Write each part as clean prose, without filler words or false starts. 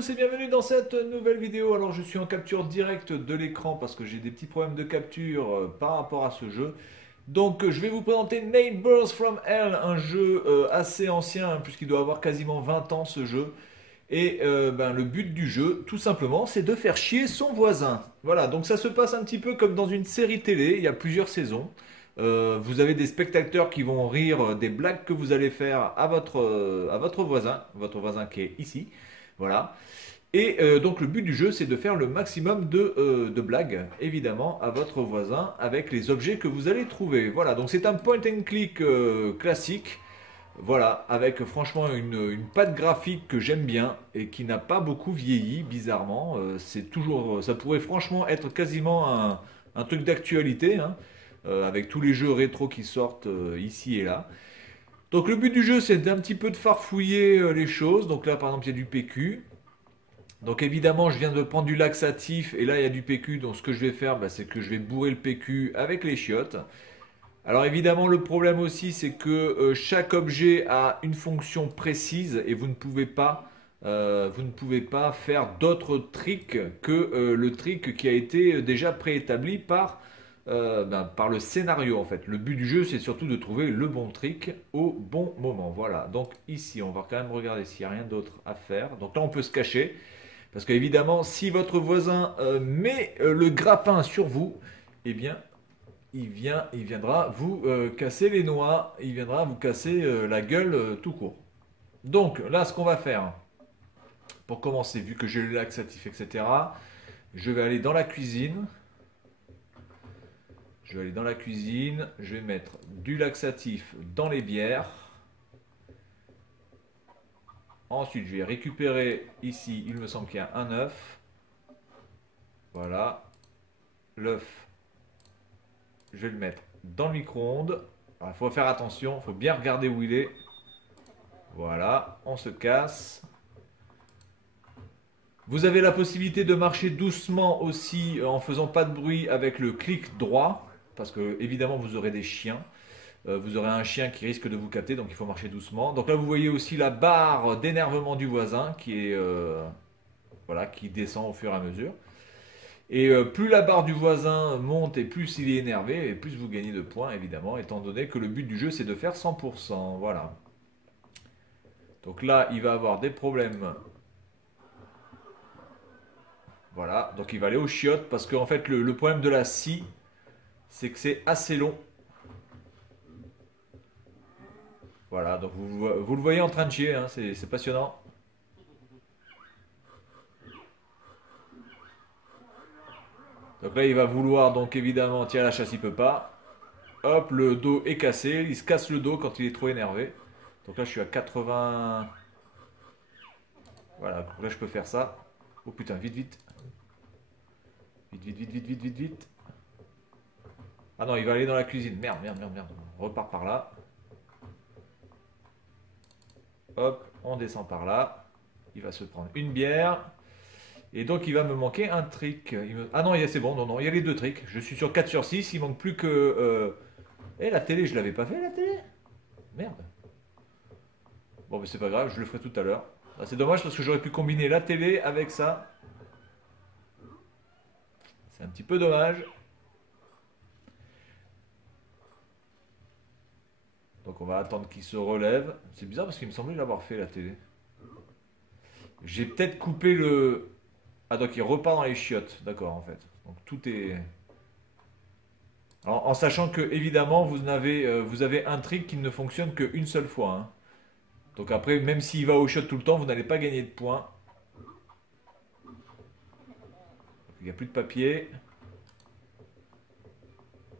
tous et bienvenue dans cette nouvelle vidéo. Alors je suis en capture directe de l'écran parce que j'ai des petits problèmes de capture par rapport à ce jeu. Donc je vais vous présenter Neighbors from Hell, un jeu assez ancien hein, puisqu'il doit avoir quasiment 20 ans ce jeu. Et le but du jeu, tout simplement, c'est de faire chier son voisin. Voilà, donc ça se passe un petit peu comme dans une série télé, il y a plusieurs saisons. Vous avez des spectateurs qui vont rire des blagues que vous allez faire à votre voisin qui est ici. Voilà. Et donc le but du jeu, c'est de faire le maximum de blagues, évidemment, à votre voisin avec les objets que vous allez trouver. Voilà, donc c'est un point and click classique. Voilà, avec franchement une patte graphique que j'aime bien et qui n'a pas beaucoup vieilli, bizarrement. C'est toujours, ça pourrait franchement être quasiment un truc d'actualité, hein, avec tous les jeux rétro qui sortent ici et là. Donc le but du jeu, c'est d'un petit peu de farfouiller les choses. Donc là, par exemple, il y a du PQ. Donc évidemment, je viens de prendre du laxatif et là, il y a du PQ. Donc ce que je vais faire, c'est que je vais bourrer le PQ avec les chiottes. Alors évidemment, le problème aussi, c'est que chaque objet a une fonction précise et vous ne pouvez pas faire d'autres tricks que le trick qui a été déjà préétabli par le scénario en fait. Le but du jeu, c'est surtout de trouver le bon trick au bon moment. Voilà. Donc ici, on va quand même regarder s'il n'y a rien d'autre à faire. Donc là, on peut se cacher parce qu'évidemment, si votre voisin met le grappin sur vous, eh bien il viendra vous casser les noix, il viendra vous casser la gueule tout court. Donc là, ce qu'on va faire, pour commencer, vu que j'ai le laxatif, etc., je vais aller dans la cuisine. Je vais aller dans la cuisine, je vais mettre du laxatif dans les bières. Ensuite, je vais récupérer ici, il me semble qu'il y a un œuf. Voilà. L'œuf, je vais le mettre dans le micro-ondes. Il faut faire attention, il faut bien regarder où il est. Voilà, on se casse. Vous avez la possibilité de marcher doucement aussi en faisant pas de bruit avec le clic droit. Parce que évidemment vous aurez des chiens. Vous aurez un chien qui risque de vous capter, donc il faut marcher doucement. Donc là vous voyez aussi la barre d'énervement du voisin qui est voilà, qui descend au fur et à mesure. Et plus la barre du voisin monte et plus il est énervé, et plus vous gagnez de points, évidemment, étant donné que le but du jeu, c'est de faire 100%. Voilà. Donc là, il va avoir des problèmes. Voilà. Donc il va aller aux chiottes, parce qu'en fait, le problème de la scie, c'est que c'est assez long. Voilà. Donc vous le voyez en train de chier, hein, c'est passionnant. Donc là, il va vouloir, donc évidemment, tirer la chasse, il peut pas. Hop, le dos est cassé. Il se casse le dos quand il est trop énervé. Donc là, je suis à 80. Voilà, donc là, je peux faire ça. Oh putain, vite, vite. Vite, vite, vite, vite, vite, vite, vite. Ah non, il va aller dans la cuisine. Merde, merde, merde, merde. On repart par là. Hop, on descend par là. Il va se prendre une bière. Et donc, il va me manquer un trick. Ah non, c'est bon, non, non, il y a les deux tricks. Je suis sur 4 sur 6. Il manque plus que... Eh, la télé, je l'avais pas fait, la télé? Merde. Bon, mais c'est pas grave, je le ferai tout à l'heure. Ah, c'est dommage parce que j'aurais pu combiner la télé avec ça. C'est un petit peu dommage. Donc on va attendre qu'il se relève. C'est bizarre parce qu'il me semblait l'avoir fait la télé. J'ai peut-être coupé le... Ah donc il repart dans les chiottes. D'accord en fait. Donc tout est... En sachant que évidemment vous avez un trick qui ne fonctionne qu'une seule fois, hein. Donc après même s'il va aux chiottes tout le temps vous n'allez pas gagner de points. Il n'y a plus de papier.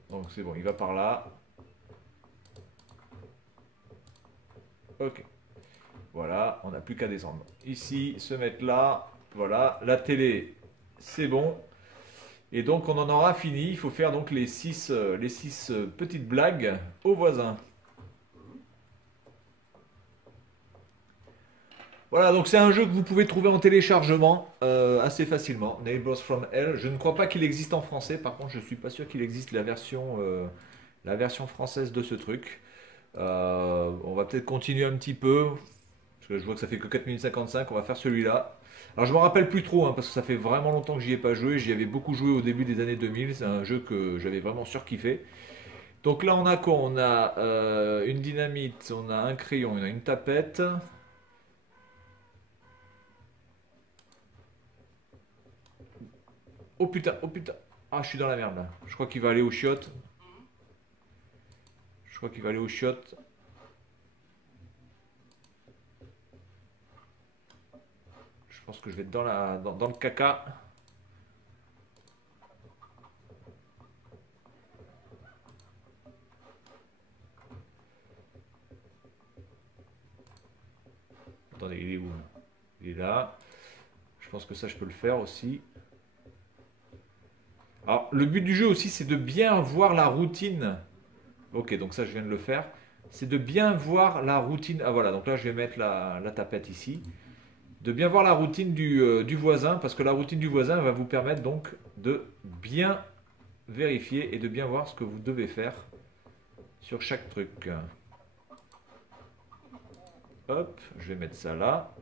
Donc c'est bon, il va par là. Ok. Voilà, on n'a plus qu'à descendre. Ici, se mettre là. Voilà, la télé, c'est bon. Et donc on en aura fini. Il faut faire donc les 6 petites blagues aux voisins. Voilà, donc c'est un jeu que vous pouvez trouver en téléchargement assez facilement. Neighbors from Hell. Je ne crois pas qu'il existe en français. Par contre, je suis pas sûr qu'il existe la version française de ce truc. On va peut-être continuer un petit peu. Parce que je vois que ça fait que 4 minutes 55, on va faire celui-là. Alors je me rappelle plus trop, hein, parce que ça fait vraiment longtemps que j'y ai pas joué. J'y avais beaucoup joué au début des années 2000. C'est un jeu que j'avais vraiment surkiffé. Donc là on a quoi? On a une dynamite, on a un crayon, on a une tapette. Oh putain, oh putain. Ah, je suis dans la merde là. Je crois qu'il va aller aux chiottes. Je crois qu'il va aller aux chiottes. Je pense que je vais être dans le caca. Attendez, il est où? Il est là. Je pense que ça, je peux le faire aussi. Alors, le but du jeu aussi, c'est de bien voir la routine. Ok, donc ça, je viens de le faire. C'est de bien voir la routine. Ah voilà, donc là, je vais mettre la tapette ici. De bien voir la routine du voisin, parce que la routine du voisin va vous permettre donc de bien vérifier et de bien voir ce que vous devez faire sur chaque truc. Hop, je vais mettre ça là.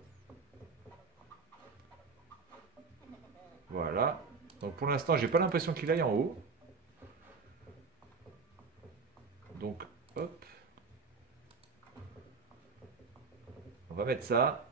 Voilà. Donc pour l'instant, j'ai pas l'impression qu'il aille en haut. Donc, hop. On va mettre ça.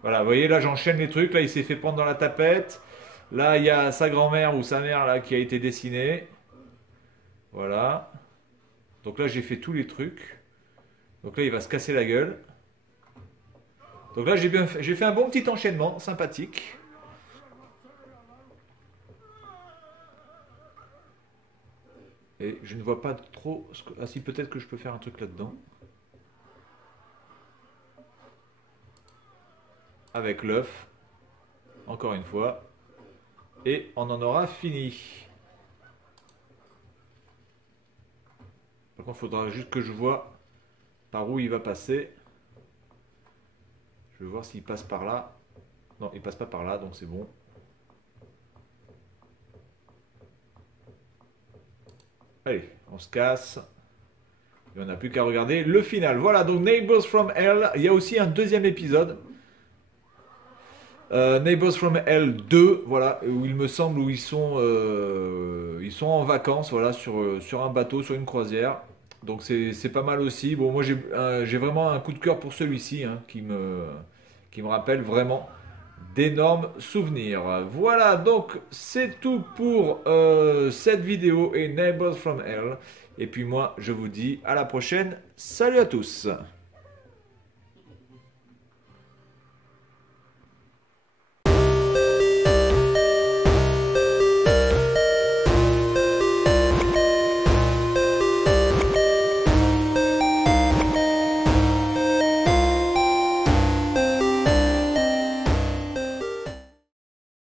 Voilà, vous voyez, là j'enchaîne les trucs. Là, il s'est fait prendre dans la tapette. Là, il y a sa grand-mère ou sa mère là qui a été dessinée. Voilà. Donc là, j'ai fait tous les trucs. Donc là, il va se casser la gueule. Donc là, j'ai fait un bon petit enchaînement, sympathique. Et je ne vois pas trop... Ah si, peut-être que je peux faire un truc là-dedans. Avec l'œuf. Encore une fois. Et on en aura fini. Par contre, il faudra juste que je vois par où il va passer. Je vais voir s'il passe par là. Non, il passe pas par là, donc c'est bon. Allez, on se casse. Et on n'a plus qu'à regarder le final. Voilà, donc Neighbors from Hell. Il y a aussi un deuxième épisode. Neighbors from Hell 2, voilà, où il me semble où ils sont en vacances, voilà, sur un bateau, sur une croisière. Donc c'est pas mal aussi. Bon, moi j'ai vraiment un coup de cœur pour celui-ci, hein, qui me rappelle vraiment d'énormes souvenirs. Voilà, donc c'est tout pour cette vidéo et Neighbors from Hell. Et puis moi, je vous dis à la prochaine. Salut à tous!